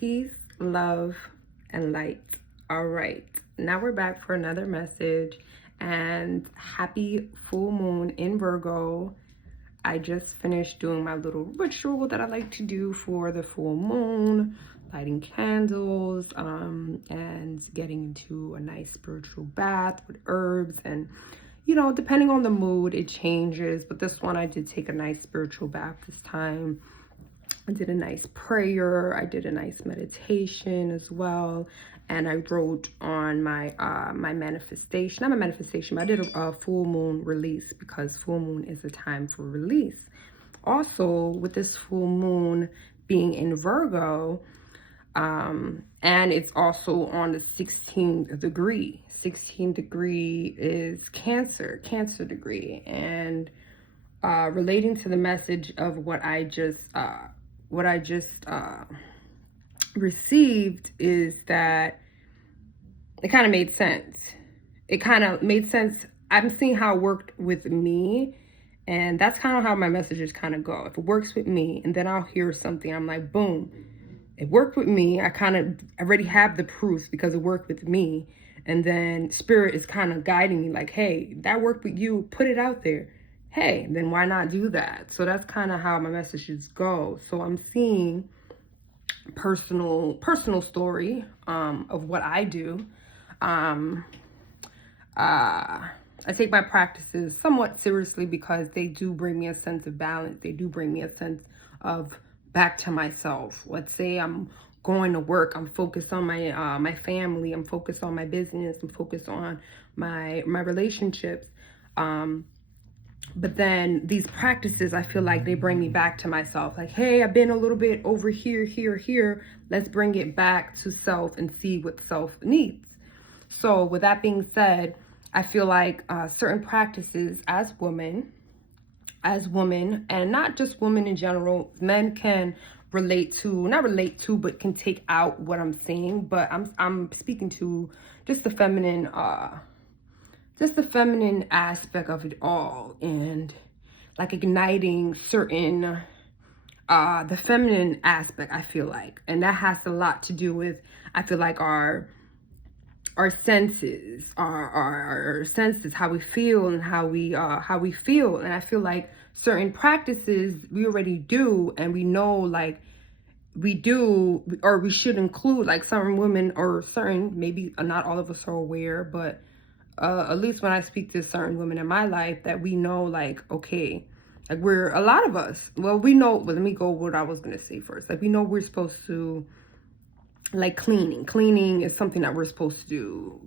Peace, love, and light. All right, now we're back for another message, and happy full moon in Virgo. I just finished doing my little ritual that I like to do for the full moon, lighting candles, and getting into a nice spiritual bath with herbs. And depending on the mood, it changes. But this one, I did take a nice spiritual bath this time. I did a nice prayer. I did a nice meditation as well. And I wrote on my my manifestation. Not my manifestation, but I did a full moon release, because full moon is a time for release. Also, with this full moon being in Virgo, and it's also on the 16th degree. 16th degree is Cancer degree. And relating to the message of what I just received, is that it kind of made sense. It kind of made sense. I'm seeing how it worked with me, and that's kind of how my messages kind of go. If it works with me, and then I'll hear something, I'm like, boom, it worked with me. I already have the proof because it worked with me. And then spirit is kind of guiding me like, hey, that worked with you, put it out there. Hey, then why not do that? So that's kind of how my messages go. So I'm seeing personal story of what I do. I take my practices somewhat seriously because they do bring me a sense of balance. They do bring me a sense of back to myself. Let's say I'm going to work, I'm focused on my my family, I'm focused on my business, I'm focused on my relationships. But then these practices, I feel like they bring me back to myself. Like, hey, I've been a little bit over here. Let's bring it back to self and see what self needs. So with that being said, I feel like certain practices as women, and not just women in general, men can not relate to, but can take out what I'm saying. But I'm speaking to just the feminine aspect of it all, and like igniting certain the feminine aspect, I feel like. And that has a lot to do with, I feel like, our senses, our senses, how we feel and how we feel. And I feel like certain practices we already do, and we know, like, we do, or we should include, like, certain women, or certain, maybe not all of us are aware, but at least when I speak to certain women in my life, that we know, like, okay, like, we're, a lot of us, well, we know, but let me go what I was going to say first. Like, we know we're supposed to, like, cleaning is something that we're supposed to do.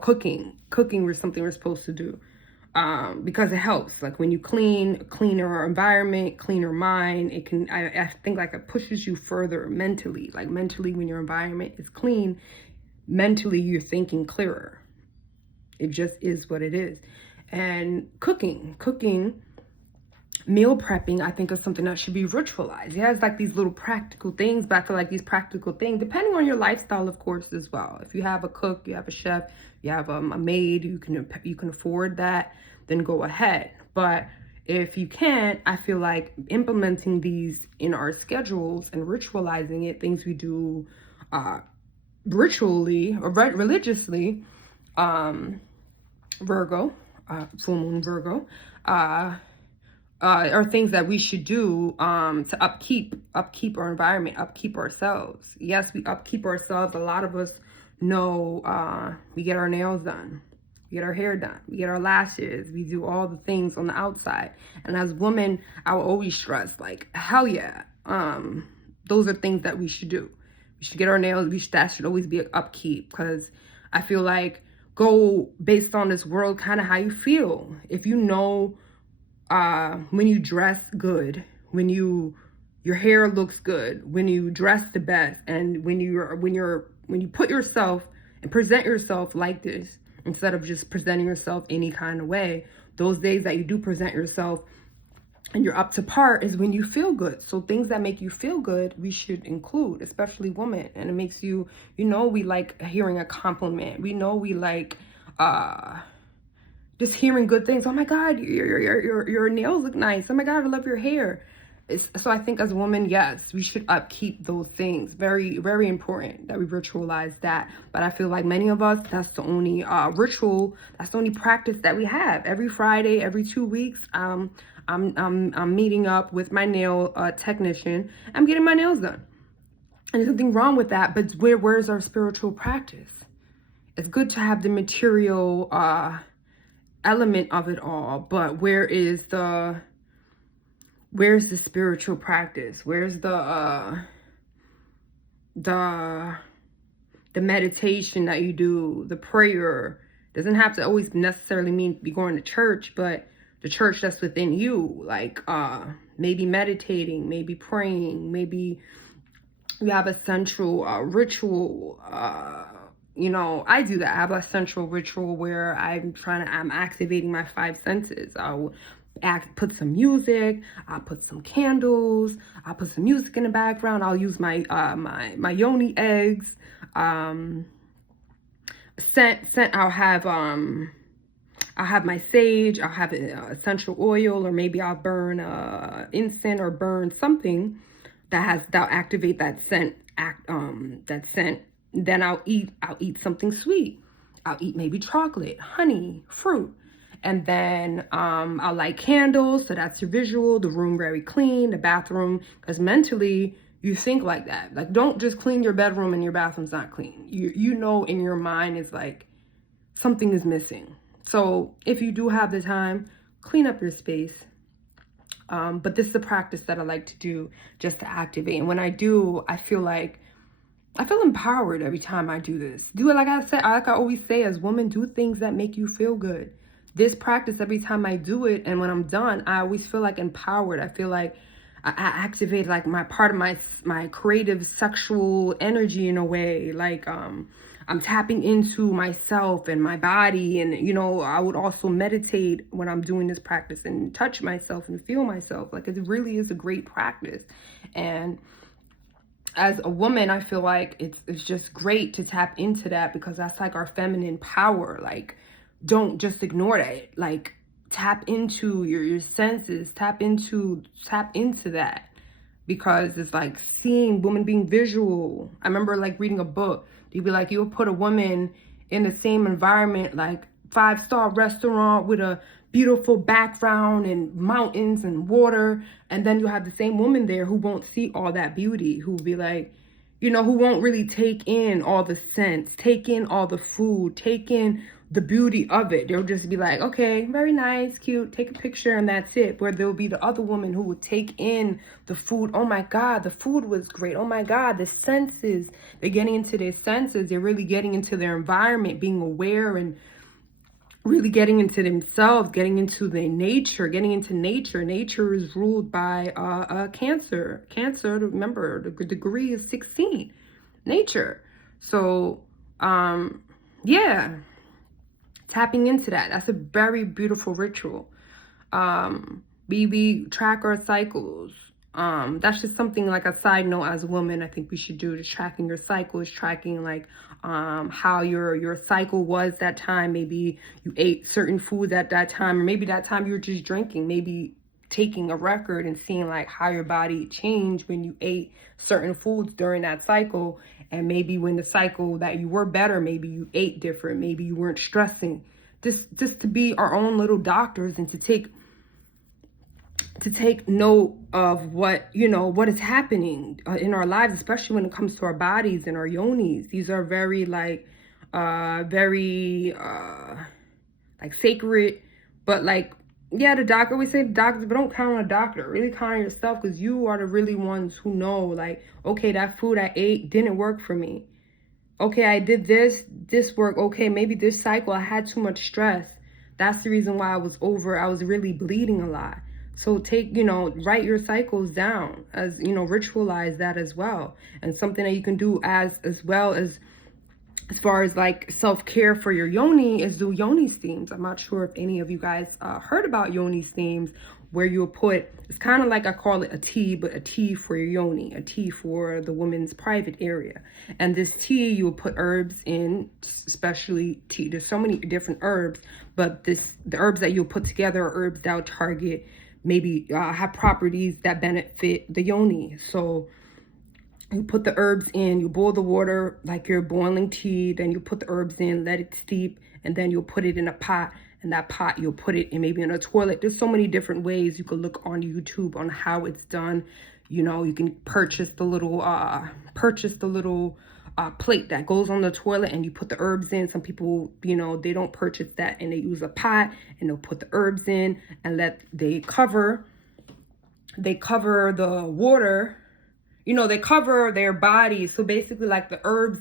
Cooking is something we're supposed to do, because it helps. Like, when you cleaner environment, cleaner mind, it can, I think, like, it pushes you further mentally. Like, mentally, when your environment is clean, mentally you're thinking clearer. It just is what it is. And cooking, meal prepping, I think, is something that should be ritualized. It has, like, these little practical things, but I feel like these practical things, depending on your lifestyle, of course, as well. If you have a cook, you have a chef, you have a maid, you can afford that, then go ahead. But if you can't, I feel like implementing these in our schedules and ritualizing it, things we do ritually or religiously, Virgo, full moon Virgo, are things that we should do to upkeep our environment, upkeep ourselves. Yes, we upkeep ourselves. A lot of us know we get our nails done, we get our hair done, we get our lashes, we do all the things on the outside. And as women, I will always stress, like, hell yeah, those are things that we should do. We should get our nails. That should always be an upkeep, because I feel like, go based on this world, kind of how you feel. If you know, when you dress good, when your hair looks good, when you dress the best, and when you put yourself and present yourself like this, instead of just presenting yourself any kind of way, those days that you do present yourself and you're up to par is when you feel good. So things that make you feel good, we should include, especially women. And it makes you, we like hearing a compliment. We know we like just hearing good things. Oh my God, your nails look nice. Oh my God, I love your hair. So I think as a woman, yes, we should upkeep those things. Very, very important that we ritualize that. But I feel like many of us, that's the only ritual, that's the only practice that we have. Every Friday, every 2 weeks, I'm meeting up with my nail technician. I'm getting my nails done. And there's nothing wrong with that, but where's our spiritual practice? It's good to have the material element of it all, but where's the spiritual practice? Where's the meditation that you do, the prayer? Doesn't have to always necessarily mean be going to church, but the church that's within you, like maybe meditating, maybe praying, maybe you have a central ritual. You know, I do that. I have a central ritual where I'm activating my 5 senses. I'll put some music, I'll put some candles, I'll put some music in the background. I'll use my my yoni eggs. Scent. I'll have my sage. I'll have essential oil, or maybe I'll burn incense or burn something that'll activate that scent. That scent. Then I'll eat something sweet. I'll eat maybe chocolate, honey, fruit. And then I'll light candles, so that's your visual, the room very clean, the bathroom, because mentally you think like that. Like, don't just clean your bedroom and your bathroom's not clean. You know in your mind it's like something is missing. So if you do have the time, clean up your space. But this is a practice that I like to do just to activate. And when I do, I feel empowered every time I do this. Do it, like I always say, as women, do things that make you feel good. This practice, every time I do it, and when I'm done, I always feel like empowered. I feel like I activate like my part of my creative sexual energy in a way. Like I'm tapping into myself and my body, and you know, I would also meditate when I'm doing this practice and touch myself and feel myself. Like, it really is a great practice. And as a woman, I feel like it's just great to tap into that, because that's like our feminine power. Like, don't just ignore that. Like, tap into your senses, tap into that, because it's like seeing women being visual. I remember like reading a book. You'd be like, you'll put a woman in the same environment, like 5-star restaurant with a beautiful background and mountains and water, and then you have the same woman there who won't see all that beauty, who will be like, you know, who won't really take in all the scents, take in all the food, take in the beauty of it. They'll just be like, okay, very nice, cute, take a picture, and that's it. Where there'll be the other woman who would take in the food. Oh my God, the food was great. Oh my God, the senses. They're getting into their senses. They're really getting into their environment, being aware, and really getting into themselves, getting into their nature, getting into nature. Nature is ruled by Cancer. Cancer, remember, the degree is 16. Nature. So, yeah. Tapping into that. That's a very beautiful ritual. We track our cycles. That's just something, like a side note, as a woman, I think we should do. Just tracking your cycles, tracking like how your cycle was that time. Maybe you ate certain foods at that time, or maybe that time you were just drinking. Maybe taking a record and seeing like how your body changed when you ate certain foods during that cycle. And maybe when the cycle that you were better, maybe you ate different, maybe you weren't stressing. Just to be our own little doctors, and to take note of what, you know, what is happening in our lives, especially when it comes to our bodies and our yonis. These are very like sacred, but like, yeah, the doctor, we say the doctors, but don't count on a doctor. Really count on yourself, because you are the really ones who know, like, okay, that food I ate didn't work for me. Okay, I did this work. Okay, maybe this cycle I had too much stress. That's the reason why I was really bleeding a lot. So write your cycles down, as, you know, ritualize that as well. And something that you can do as well as far as like self-care for your yoni is do yoni steams. I'm not sure if any of you guys heard about yoni steams, where you'll put, it's kind of like, I call it a tea, but a tea for your yoni, a tea for the woman's private area. And this tea, you'll put herbs in, especially tea. There's so many different herbs, but the herbs that you'll put together are herbs that will target maybe have properties that benefit the yoni. So you put the herbs in, you boil the water like you're boiling tea, then you put the herbs in, let it steep, and then you'll put it in a pot, and that pot you'll put it in maybe in a toilet. There's so many different ways you could look on YouTube on how it's done. You know, you can purchase the little plate that goes on the toilet, and you put the herbs in. Some people, you know, they don't purchase that, and they use a pot, and they'll put the herbs in and they cover the water. You know, they cover their bodies. So basically, like, the herbs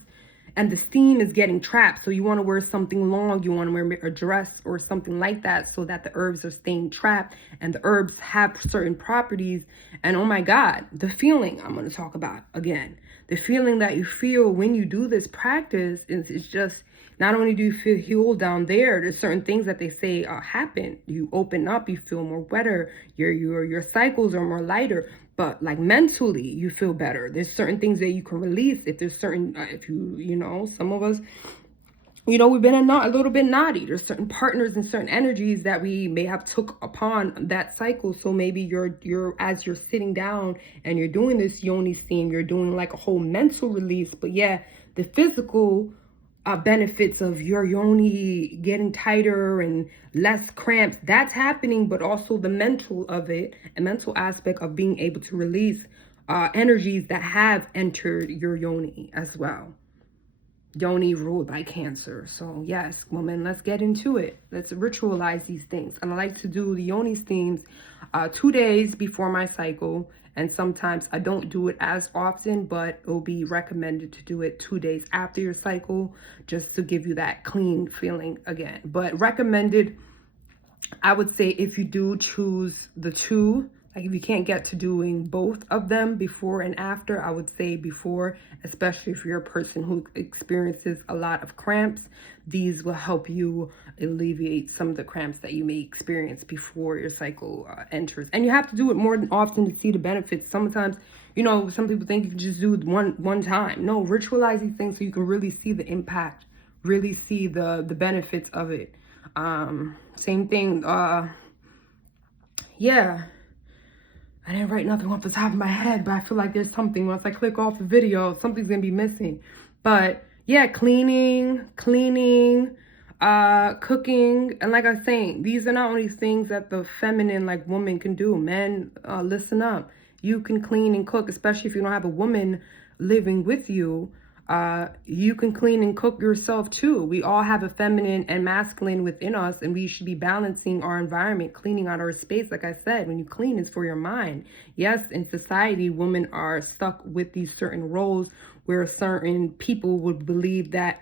and the steam is getting trapped. So you want to wear something long. You want to wear a dress or something like that, so that the herbs are staying trapped, and the herbs have certain properties. And oh my God, the feeling I'm going to talk about again. The feeling that you feel when you do this practice is just, not only do you feel healed down there's certain things that they say happen. You open up, you feel more wetter, your cycles are more lighter, but like mentally you feel better. There's certain things that you can release. If there's certain, if you know, some of us, you know, we've been a little bit naughty. There's certain partners and certain energies that we may have took upon that cycle. So maybe you're as you're sitting down and you're doing this yoni steam, you're doing like a whole mental release. But yeah, the physical benefits of your yoni getting tighter and less cramps, that's happening. But also the mental of it, a mental aspect of being able to release energies that have entered your yoni as well. Yoni ruled by Cancer. So yes, woman, let's get into it. Let's ritualize these things. And I like to do the yoni steams 2 days before my cycle. And sometimes I don't do it as often, but it'll be recommended to do it 2 days after your cycle, just to give you that clean feeling again. But recommended, I would say, if you do choose the two, like if you can't get to doing both of them before and after, I would say before, especially if you're a person who experiences a lot of cramps. These will help you alleviate some of the cramps that you may experience before your cycle enters. And you have to do it more than often to see the benefits. Sometimes, you know, some people think you can just do it one time. No, ritualize these things so you can really see the impact, really see the benefits of it. Same thing, yeah. I didn't write nothing off the top of my head, but I feel like there's something. Once I click off the video, something's gonna be missing. But yeah, cleaning, cooking. And like I was saying, these are not only things that the feminine, like, woman can do. Men, listen up. You can clean and cook, especially if you don't have a woman living with you. You can clean and cook yourself too. We all have a feminine and masculine within us, and we should be balancing our environment, cleaning out our space. Like I said, when you clean, it's for your mind. Yes, in society, women are stuck with these certain roles where certain people would believe that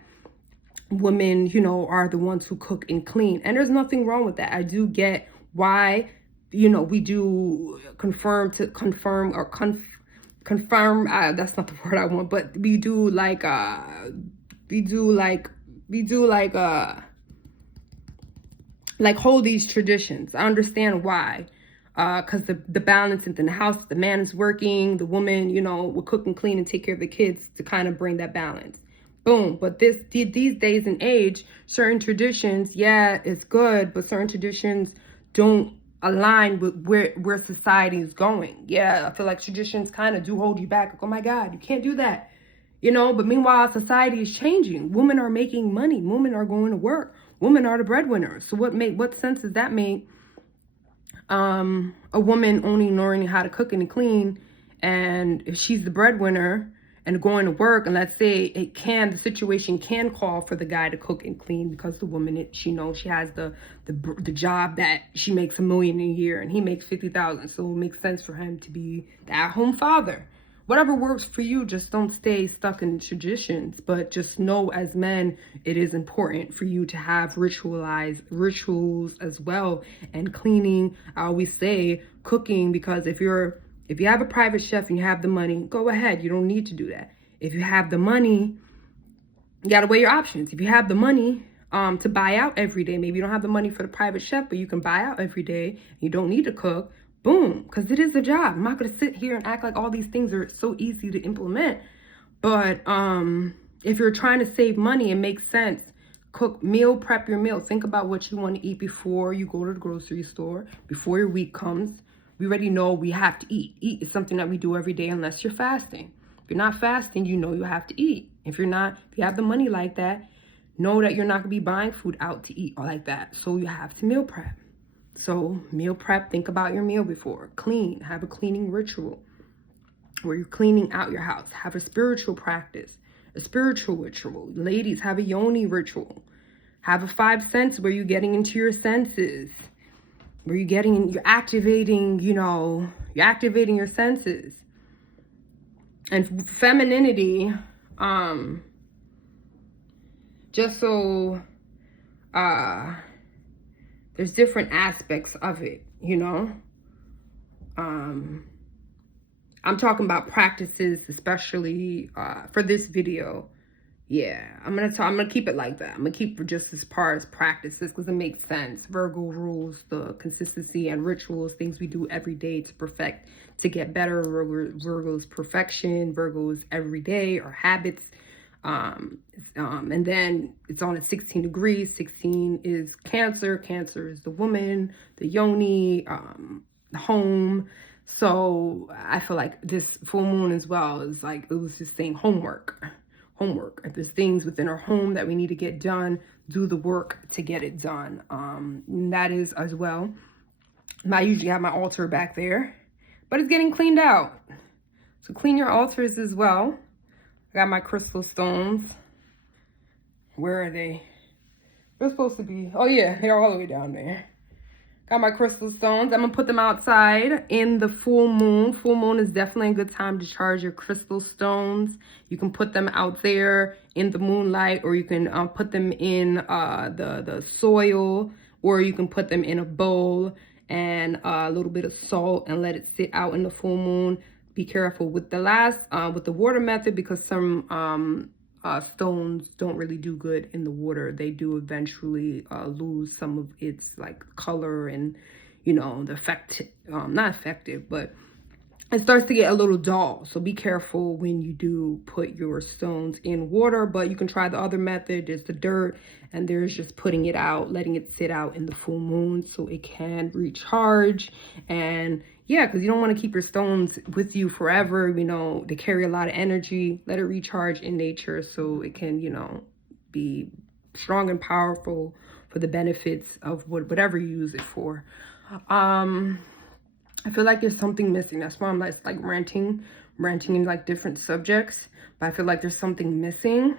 women, you know, are the ones who cook and clean. And there's nothing wrong with that. I do get why, you know, we do confirm, that's not the word I want, but we do hold these traditions. I understand why, because the balance in the house, the man is working, the woman, you know, will cook and clean and take care of the kids to kind of bring that balance. Boom. But these days and age, certain traditions, yeah, it's good, but certain traditions don't align with where society is going. Yeah, I feel like traditions kind of do hold you back. Like, oh my God, you can't do that. You know, but meanwhile, society is changing. Women are making money. Women are going to work. Women are the breadwinners. So what sense does that make? A woman only learning how to cook and clean, and if she's the breadwinner and going to work, and let's say the situation can call for the guy to cook and clean because the woman, she knows she has the job that she makes $1 million a year and he makes 50,000, so it makes sense for him to be the at-home father. Whatever works for you, just don't stay stuck in traditions, but just know as men, it is important for you to have rituals as well. And cleaning, I always say cooking, because if you have a private chef and you have the money, go ahead. You don't need to do that. If you have the money, you got to weigh your options. If you have the money to buy out every day, maybe you don't have the money for the private chef, but you can buy out every day. You don't need to cook. Boom, because it is a job. I'm not going to sit here and act like all these things are so easy to implement. But if you're trying to save money, it makes sense. Prep your meal. Think about what you want to eat before you go to the grocery store, before your week comes. we already know we have to eat. Eat is something that we do every day unless you're fasting. If you're not fasting, you know you have to eat. If you have the money like that, know that you're not gonna be buying food out to eat or like that. So you have to meal prep. So meal prep, think about your meal before. Clean, have a cleaning ritual where you're cleaning out your house. Have a spiritual practice, a spiritual ritual. Ladies, have a yoni ritual. Have a 5 sense where you're getting into your senses, where you're activating, you're activating your senses. And femininity, just so, there's different aspects of it, I'm talking about practices, especially for this video. Yeah, I'm gonna keep it like that. I'm gonna keep just as far as practices because it makes sense. Virgo rules the consistency and rituals, things we do every day to perfect, to get better. Virgo's perfection, Virgo's everyday or habits. And then it's on at 16 degrees. 16 is Cancer. Cancer is the woman, the yoni, the home. So I feel like this full moon as well is like, it was just saying homework. If there's things within our home that we need to get done, do the work to get it done. And that is as well. I usually have my altar back there, but it's getting cleaned out. So clean your altars as well. I got my crystal stones. Where are they? They're supposed to be, oh yeah, they're all the way down there. Got my crystal stones. I'm gonna put them outside in the full moon. Full moon is definitely a good time to charge your crystal stones. You can put them out there in the moonlight, or you can put them in the soil, or you can put them in a bowl and a little bit of salt and let it sit out in the full moon. Be careful with the water method, because some stones don't really do good in the water. They do eventually lose some of its like color and the effect, not effective, but it starts to get a little dull. So be careful when you do put your stones in water. But you can try the other method. There's the dirt, and there's just putting it out, letting it sit out in the full moon so it can recharge. And yeah, because you don't want to keep your stones with you forever. They carry a lot of energy. Let it recharge in nature so it can, be strong and powerful for the benefits of whatever you use it for. I feel like there's something missing. That's why I'm like ranting in like different subjects. But I feel like there's something missing.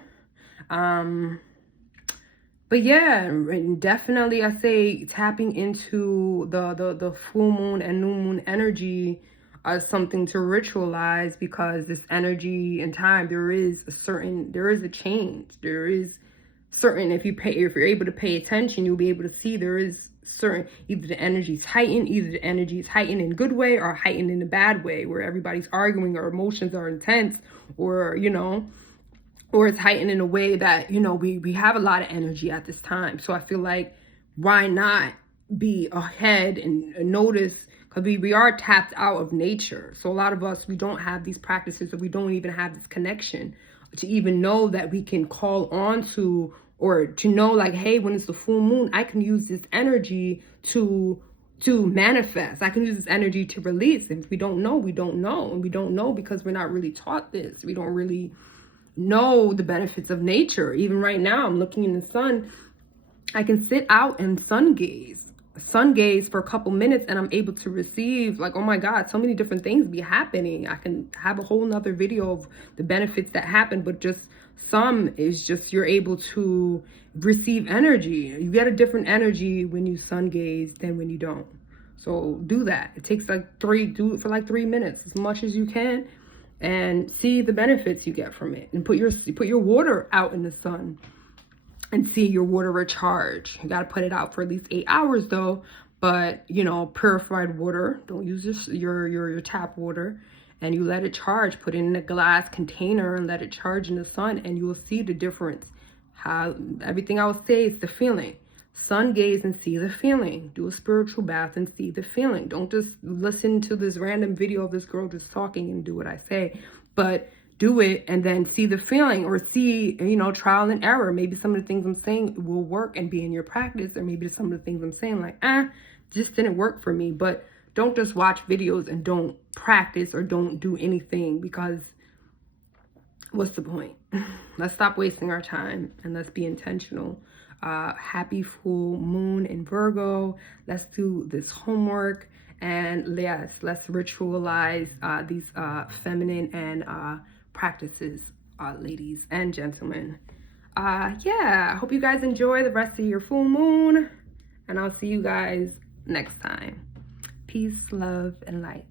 But yeah, definitely I say tapping into the full moon and new moon energy as something to ritualize, because this energy and time, there is a change. There is certain, if you're able to pay attention, you'll be able to see there is certain, either the energy's heightened, in a good way or heightened in a bad way, where everybody's arguing or emotions are intense, or or it's heightened in a way that we have a lot of energy at this time. So I feel like, why not be ahead and notice, because we are tapped out of nature. So a lot of us, we don't have these practices, or we don't even have this connection to even know that we can call on to, or to know like, hey, when it's the full moon, I can use this energy to manifest. I can use this energy to release. And if we don't know, we don't know. And we don't know because we're not really taught this. We don't really know the benefits of nature. Even right now, I'm looking in the sun. I can sit out and sun gaze for a couple minutes, and I'm able to receive, like, oh my God, so many different things be happening. I can have a whole nother video of the benefits that happen, but just some is just, you're able to receive energy. You get a different energy when you sun gaze than when you don't. So do that. It takes do it for like 3 minutes, as much as you can, and see the benefits you get from it. And put your water out in the sun and see your water recharge. You got to put it out for at least 8 hours though. But purified water, don't use your tap water, and you let it charge. Put it in a glass container and let it charge in the sun, and you will see the difference. Everything I will say is the feeling. Sun gaze and see the feeling. Do a spiritual bath and see the feeling. Don't just listen to this random video of this girl just talking and do what I say, but do it and then see the feeling, or see, trial and error. Maybe some of the things I'm saying will work and be in your practice, or maybe some of the things I'm saying like, just didn't work for me. But don't just watch videos and don't practice or don't do anything, because what's the point? Let's stop wasting our time and let's be intentional. Happy full moon in Virgo. Let's do this homework, and yes, let's ritualize these feminine and practices, ladies and gentlemen. Yeah, I hope you guys enjoy the rest of your full moon, and I'll see you guys next time. Peace, love, and light.